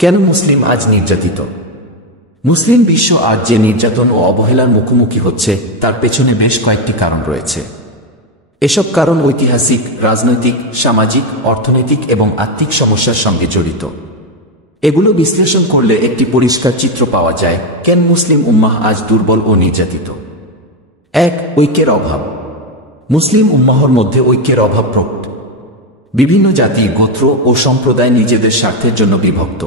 কেন মুসলিম আজ নির্যাতিত? মুসলিম বিশ্ব আজ যে নির্যাতন ও অবহেলার মুখোমুখি হচ্ছে তার পেছনে বেশ কয়েকটি কারণ রয়েছে। এসব কারণ ঐতিহাসিক, রাজনৈতিক, সামাজিক, অর্থনৈতিক এবং আত্মিক সমস্যার সঙ্গে জড়িত। এগুলো বিশ্লেষণ করলে একটি পরিষ্কার চিত্র পাওয়া যায় কেন মুসলিম উম্মাহ আজ দুর্বল ও নির্যাতিত। ১. ঐক্যের অভাব। মুসলিম উম্মাহর মধ্যে ঐক্যের অভাব প্রকট। বিভিন্ন জাতি, গোত্র ও সম্প্রদায় নিজেদের স্বার্থের জন্য বিভক্ত।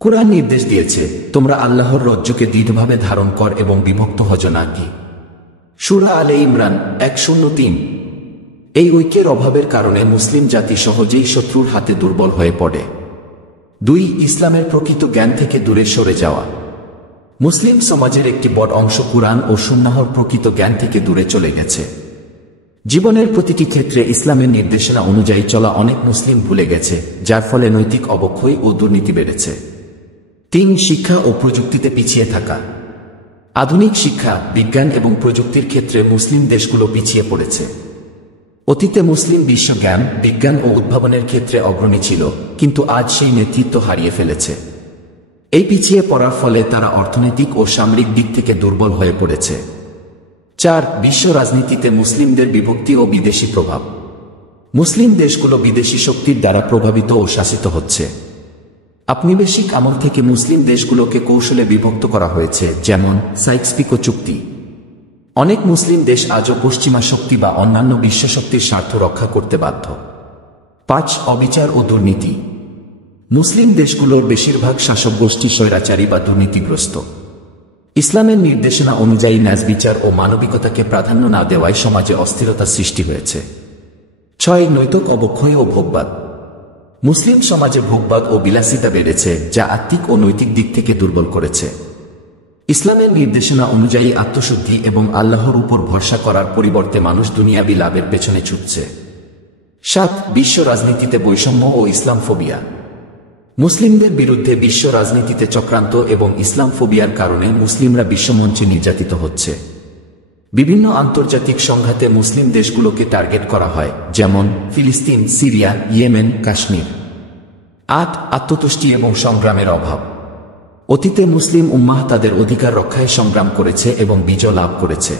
কুরআন নির্দেশ দিয়েছে, তোমরা আল্লাহর রজ্জুকে দৃঢ়ভাবে ধারণ কর এবং বিভক্ত হজ না কি। সূরা আলে ইমরান ১০৩। এই ঐক্যের অভাবের কারণে মুসলিম জাতি সহজেই শত্রুর হাতে দুর্বল হয়ে পড়ে। ২. ইসলামের প্রকৃত জ্ঞান থেকে দূরে সরে যাওয়া। মুসলিম সমাজের একটি বড় অংশ কুরআন ও সুন্নাহর প্রকৃত জ্ঞান থেকে দূরে চলে গেছে। জীবনের প্রতিটি ক্ষেত্রে ইসলামের নির্দেশনা অনুযায়ী চলা অনেক মুসলিম ভুলে গেছে, যার ফলে নৈতিক অবক্ষয় ও দুর্নীতি বেড়েছে। ৩. শিক্ষা ও প্রযুক্তিতে পিছিয়ে থাকা। আধুনিক শিক্ষা, বিজ্ঞান এবং প্রযুক্তির ক্ষেত্রে মুসলিম দেশগুলো পিছিয়ে পড়েছে। অতীতে মুসলিম বিশ্ব জ্ঞান, বিজ্ঞান ও উদ্ভাবনের ক্ষেত্রে অগ্রণী ছিল, কিন্তু আজ সেই নেতৃত্ব হারিয়ে ফেলেছে। এই পিছিয়ে পড়ার ফলে তারা অর্থনৈতিক ও সামরিক দিক থেকে দুর্বল হয়ে পড়েছে। ৪. বিশ্ব রাজনীতিতে মুসলিমদের বিভক্তি ও বিদেশি প্রভাব। মুসলিম দেশগুলো বিদেশি শক্তির দ্বারা প্রভাবিত ও শাসিত হচ্ছে। ঔপনিবেশিক আমল থেকে মুসলিম দেশগুলোকে কৌশলে বিভক্ত করা হয়েছে, যেমন সাইক্স-পিকো চুক্তি। অনেক মুসলিম দেশ আজও পশ্চিমা শক্তি বা অন্যান্য বিশ্বশক্তির স্বার্থ রক্ষা করতে বাধ্য। ৫. অবিচার ও দুর্নীতি। মুসলিম দেশগুলোর বেশিরভাগ শাসক গোষ্ঠী স্বৈরাচারী বা দুর্নীতিগ্রস্ত। ইসলামের নির্দেশনা অনুযায়ী ন্যায়বিচার ও মানবিকতাকে প্রাধান্য না দেওয়ায় সমাজে অস্থিরতা সৃষ্টি হয়েছে। ৬. নৈতিক অবক্ষয় ও ভোগবাদ। মুসলিম সমাজে ভোগবাদ ও বিলাসিতা বেড়েছে, যা আত্মিক ও নৈতিক দিক থেকে দুর্বল করেছে। ইসলামের নির্দেশনা অনুযায়ী আত্মশুদ্ধি এবং আল্লাহর উপর ভরসা করার পরিবর্তে মানুষ দুনিয়াবি লাভের পেছনে ছুটছে। ৭. বিশ্ব রাজনীতিতে বৈষম্য ও ইসলাম ফোবিয়া। মুসলিমদের বিরুদ্ধে বিশ্ব রাজনীতিতে চক্রান্ত এবং ইসলাম ফোবিয়ার কারণে মুসলিমরা বিশ্বমঞ্চে নির্যাতিত হচ্ছে। বিভিন্ন আন্তর্জাতিক সংঘাতে মুসলিম দেশগুলোকে টার্গেট করা হয়, যেমন ফিলিস্তিন, সিরিয়া, ইয়েমেন, কাশ্মীর। ৮. আত্মতুষ্টি এবং সংগ্রামের অভাব। অতীতে মুসলিম উম্মাহ তাদের অধিকার রক্ষায় সংগ্রাম করেছে এবং বিজয় লাভ করেছে,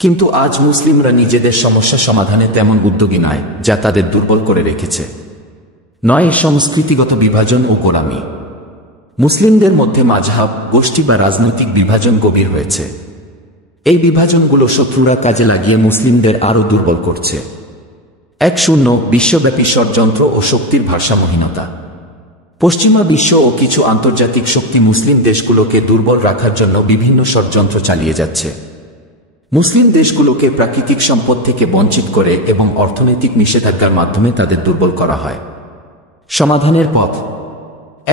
কিন্তু আজ মুসলিমরা নিজেদের সমস্যা সমাধানে তেমন উদ্যোগী নয়, যা তাদের দুর্বল করে রেখেছে। ৯. সংস্কৃতিগত বিভাজন ও গোলামি। মুসলিমদের মধ্যে মাযহাব, গোষ্ঠী বা রাজনৈতিক বিভাজন গভীর হয়েছে। এই বিভাজনগুলো শত্রুরা কাজে লাগিয়ে মুসলিমদের আরও দুর্বল করছে। ১. বিশ্বব্যাপী ষড়যন্ত্র ও শক্তির ভারসাম্যহীনতা। পশ্চিমা বিশ্ব ও কিছু আন্তর্জাতিক শক্তি মুসলিম দেশগুলোকে দুর্বল রাখার জন্য বিভিন্ন ষড়যন্ত্র চালিয়ে যাচ্ছে। মুসলিম দেশগুলোকে প্রাকৃতিক সম্পদ থেকে বঞ্চিত করে এবং অর্থনৈতিক নিষেধাজ্ঞার মাধ্যমে তাদের দুর্বল করা হয়। সমাধানের পথ: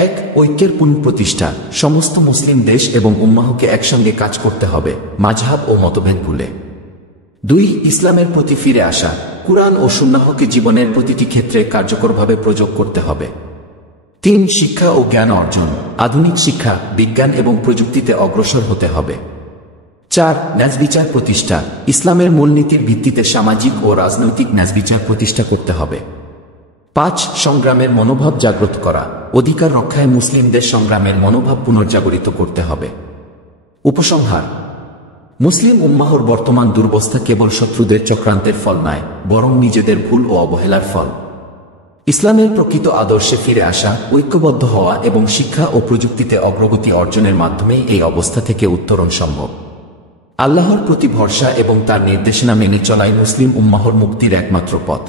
১. ঐক্যের পুনঃপ্রতিষ্ঠা। সমস্ত মুসলিম দেশ এবং উম্মাহকে একসঙ্গে কাজ করতে হবে, মাযহাব ও মতভেদ ভুলে। ২. ইসলামের প্রতি ফিরে আসা। কুরআন ও সুন্নাহকে জীবনের প্রতিটি ক্ষেত্রে কার্যকরভাবে প্রয়োগ করতে হবে। ৩. শিক্ষা ও জ্ঞান অর্জন। আধুনিক শিক্ষা, বিজ্ঞান এবং প্রযুক্তিতে অগ্রসর হতে হবে। ৪. ন্যায়বিচার প্রতিষ্ঠা। ইসলামের মূলনীতির ভিত্তিতে সামাজিক ও রাজনৈতিক ন্যায়বিচার প্রতিষ্ঠা করতে হবে। ৫. সংগ্রামের মনোভাব জাগ্রত করা। অধিকার রক্ষায় মুসলিমদের সংগ্রামের মনোভাব পুনর্জাগরিত করতে হবে। উপসংহার: মুসলিম উম্মাহর বর্তমান দুর্বস্থা কেবল শত্রুদের চক্রান্তের ফল নয়, বরং নিজেদের ভুল ও অবহেলার ফল। ইসলামের প্রকৃত আদর্শে ফিরে আসা, ঐক্যবদ্ধ হওয়া এবং শিক্ষা ও প্রযুক্তিতে অগ্রগতি অর্জনের মাধ্যমেই এই অবস্থা থেকে উত্তরণ সম্ভব। আল্লাহর প্রতি ভরসা এবং তার নির্দেশনা মেনে চলাই মুসলিম উম্মাহর মুক্তির একমাত্র পথ।